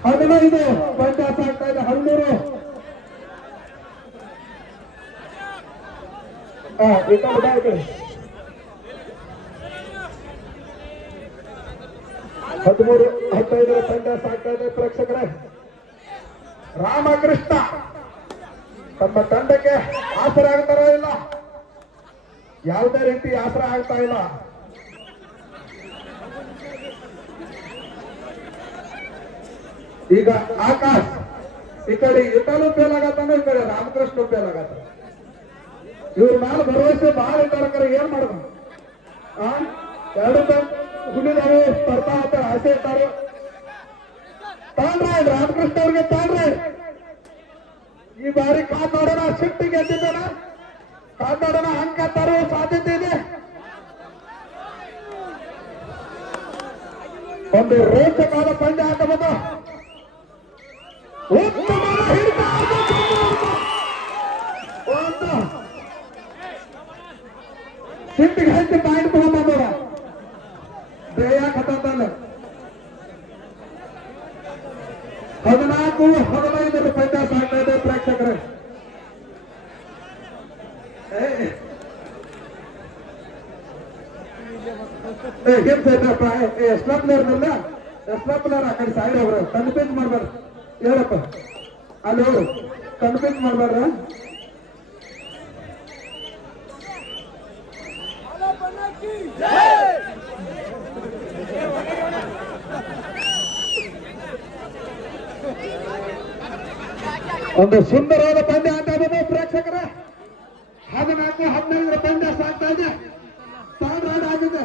ಹದಿನೈದು ಪಂದ್ಯ ಸಾಗ್ತಾ ಇದೆ. 13 15 ಪಂದ್ಯ ಸಾಗ್ತಾ ಇದೆ ಪ್ರೇಕ್ಷಕರೇ. ರಾಮಕೃಷ್ಣ ತಮ್ಮ ತಂಡಕ್ಕೆ ಆಸರ ಆಗ್ತಾರ ಇಲ್ಲ, ಯಾವುದೇ ರೀತಿ ಆಸರ ಆಗ್ತಾ ಇಲ್ಲ. ಈಗ ಆಕಾಶ್ ಈ ಕಡೆ ಇಟಲು ಫೇಲ್ ಆಗತ್ತಾನ, ಈ ಕಡೆ ರಾಮಕೃಷ್ಣ ಫೇಲ್ ಆಗತ್ತ. ಇವ್ರ ಮೇಲೆ ಭರವಸೆ ಬಹಳ ಇಟ್ಟಾರ. ಏನ್ ಮಾಡೋದು? ಎರಡು ಹುಲಿದಾವೆ ಸ್ಪರ್ಧಾ ಅಂತ ಆಸೆ ಇಟ್ಟಾರು. ತಾಳ್ರಿ ರಾಮಕೃಷ್ಣ ಅವ್ರಿಗೆ ತಾಳ್ರಿ. ಈ ಬಾರಿ ಕಾದಾಡೋಣ, ಶಿಫ್ಟಿಗೆ ಗೆದ್ದಿದ್ದಾನ. ಕಾದಾಡೋಣ, ಅಂಕ ತರುವ ಸಾಧ್ಯತೆ ಇದೆ. ಒಂದು ರೋಚಕವಾದ ಪಂದ್ಯ ಆಗಬಹುದು. ಉತ್ತಮ ಹಿಡಿತ ಒಂದು ಶಿಫ್ಟಿಗೆ ಹಚ್ಚಿ ಪಾಯಿಂಟ್ ತಗೊಂಡ್ಬಂದವ ಬೇಯ ಖತಂದಲ್ಲ. 14-15 ಪಂದ್ಯ ಸಾಗ್ತಾ ಇದೆ ಪ್ರೇಕ್ಷಕರೇ. ಎಸ್ಲಾಪ್ಲರ್ನಲ್ಲ, ಎಸ್ಲಾಪ್ಲರ್ ಆ ಕಡೆ ಸೈಡ್ ಅವ್ರ ಕನ್ಫ್ಯೂಸ್ ಮಾಡ್ಬಾರ್ದು. ಹೇಳಪ್ಪ ಅಲ್ಲಿ ಹೋಗ್ರು, ಕನ್ಫ್ಯೂಸ್ ಮಾಡ್ಬಾರ್ದ. ಒಂದು ಸುಂದರವಾದ ಪಂದ್ಯ ಆಟ ಆಗಿದೆ ಪ್ರೇಕ್ಷಕರೇ. 14-15 ಪಂದ್ಯ ಸಾಗ್ತಾ ಇದೆ. ಥರ್ಡ್ ರೈಡ್ ಆಗಿದೆ.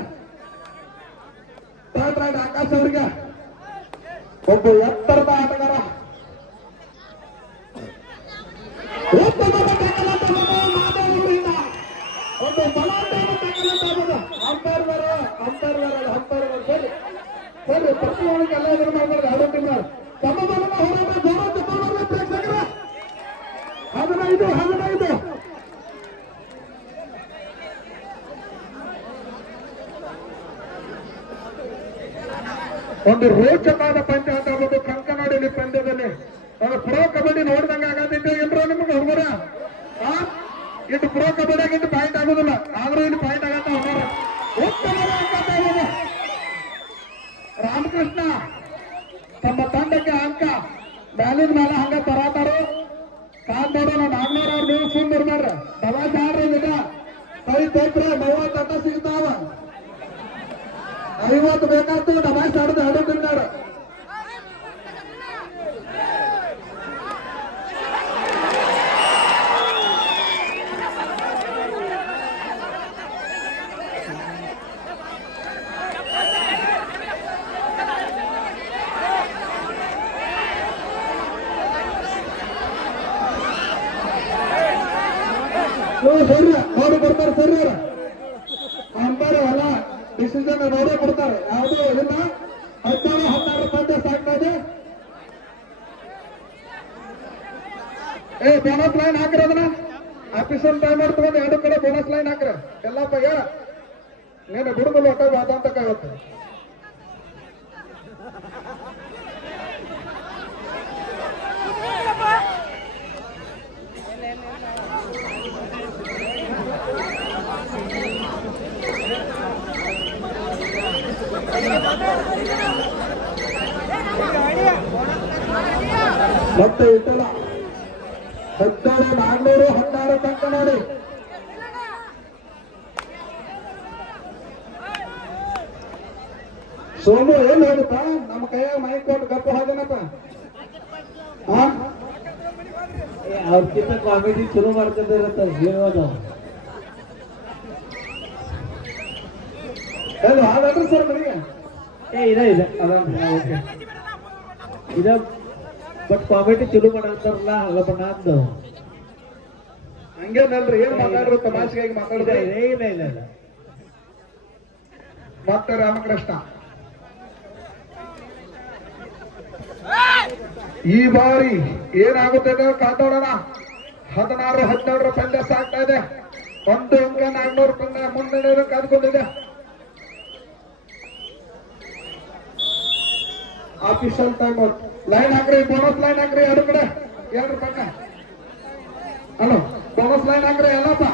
ಥರ್ಡ್ ರೈಡ್ ಆಕಾಶ್ ಅವರಿಗೆ ಒಬ್ಬ ಎತ್ತರದ ಆಟಗಾರ. ಉತ್ತಮವಾದ tackle ಅಂತ ಮಾತಾಡುವುದರಿಂದ ಒಂದು ಬಲಾಢ್ಯವಾದ tackle ಅಂತ ಆಗೋದು. ಅಂಪೈರ್ ಸರಿ ಸರಿ ಪ್ರತಿಯೊಂದು ಎಲ್ಲ ಇದನ್ನು ಮಾಡ್ಬಾರ್ದು. ಎರಡು ಟೀಮ್ ಸಮಬಲದ ಹೋರಾಟ ಜೋರ ತಗೊಂಡ್ಬರ್ಲಿ ಪ್ರೇಕ್ಷಕರ. 15 ಒಂದು ರೋಚಕವಾದ ಪಂದ್ಯ ಅಂತ ಆಗ್ಬೋದು. ಕಂಕನಾಡಿಯಲ್ಲಿ ಪಂದ್ಯದಲ್ಲಿ ಪ್ರೋ ಕಬಡ್ಡಿ ನೋಡಿದಂಗ ಆಗತ್ತಿದ್ದೆ ಏನ್ರ ನಿಮ್ಗೆ ಹುಡುಗರ. ಇಟ್ಟು ಪ್ರೋ ಕಬಡ್ಡಿಯಾಗ ಇಟ್ಟು ಪಾಯಿಂಟ್ ಆಗೋದಿಲ್ಲ, ಆದ್ರೂ ಇಲ್ಲಿ ಪಾಯಿಂಟ್ ಆಗತ್ತ ಹುಡುಗರ. ಉತ್ತಮವಾದ ಅಂಕ ಅಂತ ಆಗೋದು. ರಾಮಕೃಷ್ಣ ತಮ್ಮ ತಂಡಕ್ಕೆ ಅಂಕ ಬ್ಯಾಲಿನ ಮೇಲೆ ಹಂಗ ತರಾತಾರು. ಕಾದ್ ನೋಡೋಣ. ನಾಗ್ನೂರ್ ಅವ್ರು ನೀವು ಸುಂದರ್ ಮಾಡ್ರಿ, ದವಾಜ್ ಆಡ್ರಿ. ನಿಜ ಕೈ ತೋತ್ರ 90 ಅಟ್ಟ ಸಿಗ್ತಾವ. 50 ಬೇಕಾಗ್ತದೆ. ದವಾಜ್ ಆಡೋದು ಎರಡು ತಿಂಗಳು. ಸರಿ ನೋಡಿ ಕೊಡ್ತಾರೆ. ಸರಿ ಅಂಬಾರ ಎಲ್ಲ ಡಿಸಿಷನ್ ನೋಡೇ ಕೊಡ್ತಾರೆ. ಯಾವುದು ಬೋನಸ್ ಲೈನ್ ಹಾಕ್ರಿ ಅದನ್ನ ಆಫೀಸಲ್ ಟೈಮ್ ತಗೊಂಡು ಎರಡು ಕಡೆ ಬೋನಸ್ ಲೈನ್ ಹಾಕ್ರಿ ಎಲ್ಲಪ್ಪ ಹೇಳ ನೀನು ಬಿಡುದಿಲ್ಲ ಒಟ್ಟ ಅದಂತ ಇವತ್ತು ಮತ್ತೆ ಇಟ್ಟಲ್ಲ 17 400 16 ತನಕ ನೋಡಿ ಸೋಮು ಏನ್ ಹೇಳುತ್ತಾ ನಮ್ಮ ಕೈಯಾಗ ಮೈಕ್ ಕೊಟ್ಟು ಗಪ್ಪ ಹೋದನಪ್ಪ ಅವ್ರಕ್ಕಿಂತ ಕಾಮಿಡಿ ಶುರು ಮಾಡ್ಕೊಂಡಿರತ್ತ ಹೇಳೋದು ಹಾಗಾದ್ರೂ ಸರ್ ಮನೆಗೆ ಇದೆ ಓಕೆ ಇದ ಬಟ್ ಕಾಮಿಡಿ ಶುರು ಮಾಡಂತಾರಲ್ಲ ಹಂಗಪ್ಪ ನಾಂದು ಹಂಗೇನಲ್ರಿ ಏನ್ ಮಾತಾಡ್ರು ತಮಾಷೆಗಾಗಿ ಮಾತಾಡಿದ್ರೆ ಇಲ್ಲ ಮತ್ತೆ ರಾಮಕೃಷ್ಣ ಈ ಬಾರಿ ಏನಾಗುತ್ತದೆ ಕಾತೋಡೋಣ 16 17 ಪಂದ್ಯ ಸಾಗ್ತಾ ಇದೆ 1 ಅಂಕ 400 ಪಂದ್ಯ ಮುನ್ನಡೆ ಕಾದ್ಕೊಂಡಿದೆ ಆಫೀಷಿಯಲ್ ಟೈಮ್ ಔಟ್ ಲೈನ್ ಹಾಕ್ರಿ ಬೋನಸ್ ಲೈನ್ ಹಾಕ್ರಿ ಎರಡು ಕಡೆ ಎರಡು ಪಕ್ಕ ಹಲೋ ಬೋನಸ್ ಲೈನ್ ಹಾಕ್ರಿ ಎಲ್ಲಪ್ಪ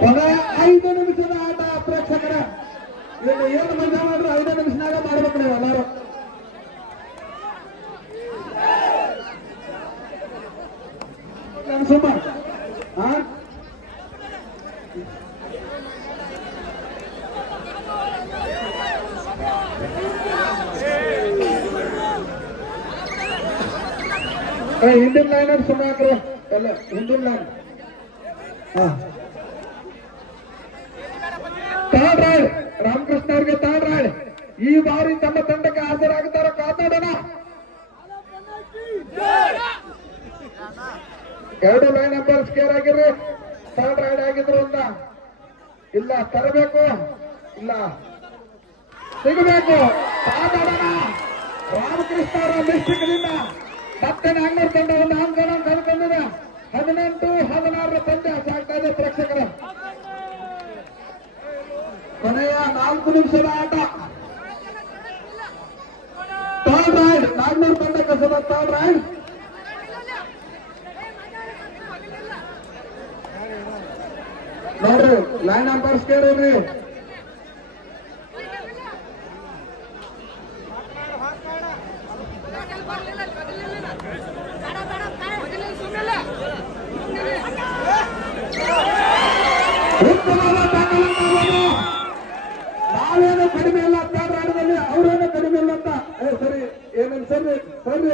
ಕೊನೆ 5 ನಿಮಿಷದ ಆಟ ಪ್ರೇಕ್ಷಕರ ಏನು ಮಜಾ ಮಾಡ್ರಿ 5 ನಿಮಿಷನಾಗ ಮಾಡ್ಬೇಕು ನೀವು ಎಲ್ಲರೂ ಸುಮ್ಮ ಹಿಂದಿನ ಲೈನ್ ಸುಮ್ಮ ಹಾಕ್ರಿ ಎಲ್ಲ ಹಿಂದಿನ ಲೈನ್ ಥರ್ಡ್ ರೈಡ್ ರಾಮಕೃಷ್ಣ ಅವ್ರಿಗೆ ಥರ್ಡ್ ರೈಡ್ ಈ ಬಾರಿ ತಮ್ಮ ತಂಡಕ್ಕೆ ಹಾಜರಾಗುತ್ತಾರ ಕಾತಾಡೋಣ ಎರಡು ಲೈನ್ ನಂಬರ್ ಸ್ಕೇರ್ ಆಗಿರ್ರಿ ಥರ್ಡ್ ರೈಡ್ ಆಗಿದ್ರು ಅಂತ ಇಲ್ಲ ತರಬೇಕು ಇಲ್ಲ ಸಿಗಬೇಕು ಕಾತಾಡೋಣ ರಾಮಕೃಷ್ಣ ಅವರ ಮಿಸ್ಟೇಕ್ನಿಂದ ಮತ್ತೆ 400 ತಂಡ ಒಂದು ಅಂಕಗಳನ್ನು ಕಳ್ಕೊಂಡಿದೆ 18 16 ಪಂದ್ಯ ಸಾಗ್ತಾ ಇದೆ ಪ್ರೇಕ್ಷಕರ ಕೊನೆಯ 4 ನಿಮಿಷದ ಆಟ ಥರ್ಡ್ ರೈಡ್ 400 ತಂಡ ಕಸದ ಥರ್ಡ್ ರೈಡ್ ನೋಡ್ರಿ ಲೈನ್ ನಂಬರ್ಸ್ ಕೇಳ್ರಿ ನಾವೇನು ಕಡಿಮೆ ಇಲ್ಲ ಥರ್ಡ್ ರೈಡ್ನಲ್ಲಿ ಅವ್ರೇನು ಕಡಿಮೆ ಇಲ್ಲ ಅಂತ ಸರಿ ಏನೇನು ಸರಿ ಸರಿ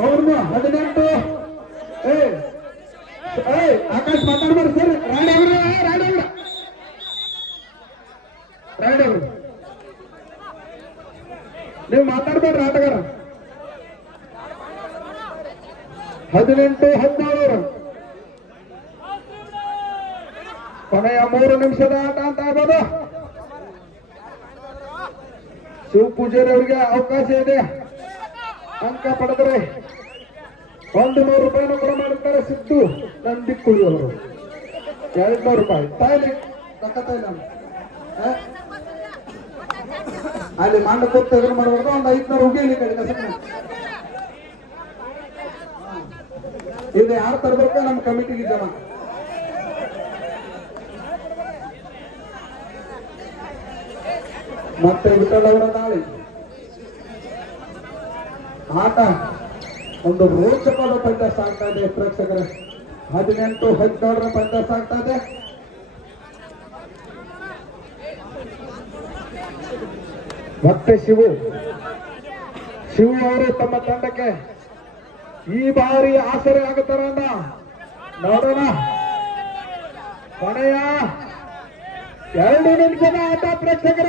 ಅವ್ರನ್ನು 18 ಆಕಾಶ್ ಮಾತಾಡ್ಬಾರ್ದು ಸರ್ ರೈಡ್ ಅವರು ನೀವು ಮಾತಾಡ್ಬೇಡ್ರಿ ಆಟಗಾರ 18 17 ಕೊನೆಯ 3 ನಿಮಿಷದ ಆಟ ಅಂತ ಆಗ್ಬೋದು ಶಿವ ಪೂಜಾರಿ ಅವರಿಗೆ ಅವಕಾಶ ಇದೆ ಅಂಕ ಪಡೆದರೆ 100 ರೂಪಾಯಿನೂ ಕೂಡ ಮಾಡುತ್ತಾರೆ ಸಿದ್ದು ನಂದಿಕ್ಕುಳಿ ಅವರು 200 ರೂಪಾಯಿ ತಾಯಿಲಿ ತಕ್ಕತಾಯಿಲ್ಲ ಅಲ್ಲಿ ಮಂಡ ಕೂತ್ ತೆಗೆದು ಮಾಡಬಾರ್ದು ಒಂದು 500 ಹೋಗಿ ಕಡೆ ಕಸ ಇದು ಯಾರು ತರಬೇಕು ನಮ್ಮ ಕಮಿಟಿಗೆ ಜನ ಮತ್ತೆ ವಿಠಲವರ ನಾಳೆ ಆಟ ಒಂದು ರೋಚಕವಾದ ಪಂದ್ಯ ಸಾಗ್ತಾ ಇದೆ ಪ್ರೇಕ್ಷಕರ 18 17 ಪಂದ್ಯ ಸಾಗ್ತಾ ಇದೆ ಮತ್ತೆ ಶಿವು ಅವರು ತಮ್ಮ ತಂಡಕ್ಕೆ ಈ ಬಾರಿ ಆಸರೆ ಆಗುತ್ತಾರ ನೋಡೋಣ ಕೊನೆಯ 2 ನಿಮಿಷದ ಆಟ ಪ್ರೇಕ್ಷಕರ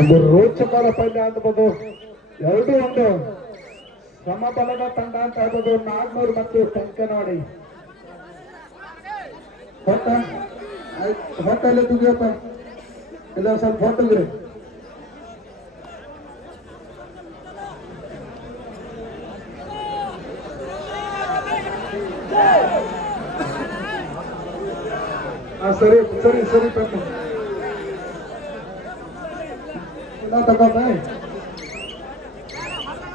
ಒಂದು ರೋಚಕವಾದ ಪಂದ್ಯ ಅಂತಬಹುದು ಎರಡು ಒಂದು ಸಮಬಲದ ತಂಡ ಅಂತ ಹೇಳ್ಬೋದು 400 ಮತ್ತು ಸಂಕನವಾಡಿ ಹೊಟ್ಟಲ್ಲಿ ತುಗಿಯಪ್ಪ ಇಲ್ಲ ಸ್ವಲ್ಪ ಹೊಟ್ಟಗ್ರಿ ಸರಿ ಸರಿ ಸರಿ ಪೆಟ್ಟು ಚೀಲ ತಗೋತ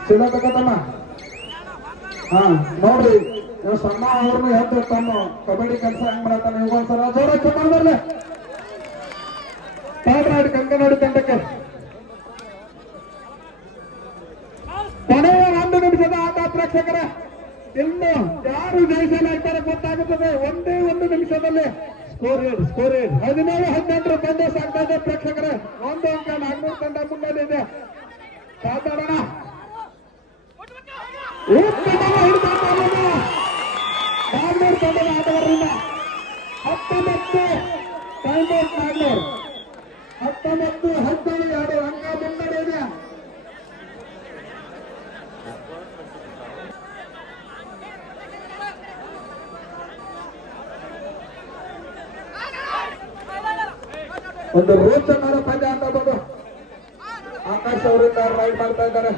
ಚೀಲ ತಗೋತಮ್ಮ. ಹಾ ನೋಡ್ರಿ ಇವ್ ಸಣ್ಣ ಅವ್ರನ್ನ ಎದ್ದು ತಮ್ಮ ಕಬಡ್ಡಿ ಕೆಲಸ ಹೆಂಗ್ ಮಾಡತ್ತಾನ ಇವ್ ಒಂದ್ಸಲ ಜೋರ ಮಾಡ್ಬರ್ಲೆ ತಾಡ್ರಾಡಿ ಕಂಕನಾಡಿ ತಂಡಕ್ಕೆ ಕೊನೆಯ 1 ನಿಮಿಷದ ಆಟ ಪ್ರೇಕ್ಷಕರ. ಇನ್ನು ಯಾರು ಜಯಿಸಲಾಗ್ತಾರೆ ಗೊತ್ತಾಗುತ್ತದೆ ಒಂದೇ 1 ನಿಮಿಷದಲ್ಲಿ. ಸ್ಕೋರ್ ಹೇಳಿ 17-18 ತಂಡ ಸಾಗ್ತಾ ಇದೆ ಪ್ರೇಕ್ಷಕರೇ. 1 ಅಂಕ ನಾಗ್ನೂರು ತಂಡ ಮುನ್ನಡೆಯಿದೆ. ಕಾದಾಡೋಣ ನಾಗ್ನೂರು ತಂಡದ ಆಟಗಾರರಿಂದ 19 ಟೈಮ್ ಔಟ್ ನಾಗ್ನೂರು 19-12 ಅಂಕ ಮುನ್ನಡೆಯಿದೆ. ಒಂದು ರೋಚಕರ ಪಂದ್ಯ ಅಂತ ಬಂದು ಆಕಾಶ್ ಅವರಿಂದ ರೈಡ್ ಮಾಡ್ತಾ ಇದ್ದಾರೆ.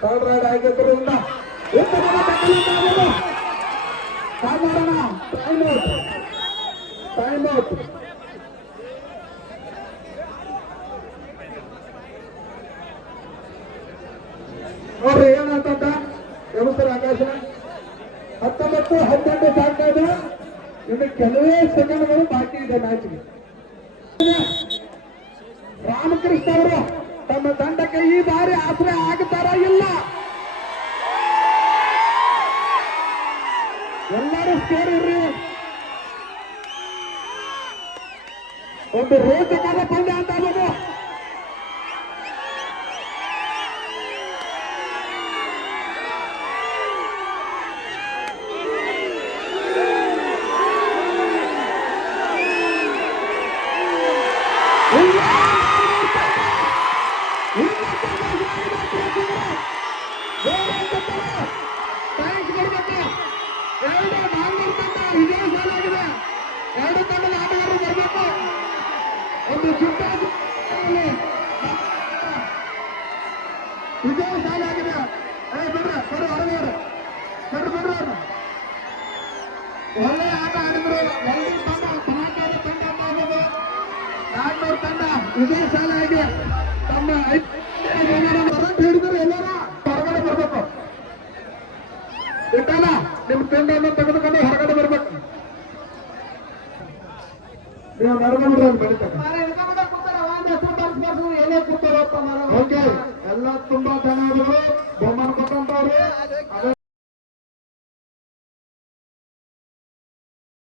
ಥರ್ಡ್ ರೈಡ್ ಆಗಿದ್ದರಿಂದ ಟೈಮ್ ಔಟ್. ನೋಡ್ರಿ ಏನಂತ ಎಬ್ಬಿಸ್ತಾರೆ ಆಕಾಶ. 19-12 ಸಾಗ್ತಾ ಇದೆ. ಇನ್ನು ಕೆಲವೇ ಸೆಕೆಂಡ್ಗಳು ಬಾಕಿ ಇದೆ ಮ್ಯಾಚ್ಗೆ. ರಾಮಕೃಷ್ಣ ಅವರು ತಮ್ಮ ತಂಡಕ್ಕೆ ಈ ಬಾರಿ ಆಶ್ರಯ ಆಗುತ್ತಾರ ಇಲ್ಲ? ಎಲ್ಲರೂ ಸ್ಕೋರ್ ಇರ್ರಿ. ಒಂದು ರೋಚಕರ ಪಂದ್ಯ ಅಂತ ಅನ್ನೋದು. ಎರಡು ತಂಡದ ಆಟಗಾರರು ಬರಬೇಕು. ಒಂದು ವಿಜಯ ಸಾಲ ಆಗಿದೆ. ಬಿಡ್ರಿ ಬರು ಹೊರಗಡೆ ಬಿಡ್ರಿ ಅವ್ರು ಒಳ್ಳೆ ಆಟ ಆಡಿದ್ರು. ಒಂದು ತಂಡ ಸಮಾಚಾರ ತಂಡ ಮಾಡೋದು. ನಾಗ್ನೂರು ತಂಡ ವಿಜಯ ಸಾಲ ಆಗಿ ತಮ್ಮ ಹಿಡಿದ್ರು. ಎಲ್ಲರ ಹೊರಗಡೆ ಬರ್ಬೇಕು. ಇಟ್ಟಾನ ನಿಮ್ ತಂಡವನ್ನು ತೆಗೆದುಕೊಂಡು ಹೊರಗಡೆ ಬರ್ಬೇಕು. ನೀವು ನಡ್ಕೊಂಡ್ರೆ ಬರೀತಾರೆ. ಓಕೆ ಎಲ್ಲ ತುಂಬಾ ಚೆನ್ನಾಗಿದ್ರು. ಬಹುಮಾನ ಕೊಟ್ಟಂತವ್ರು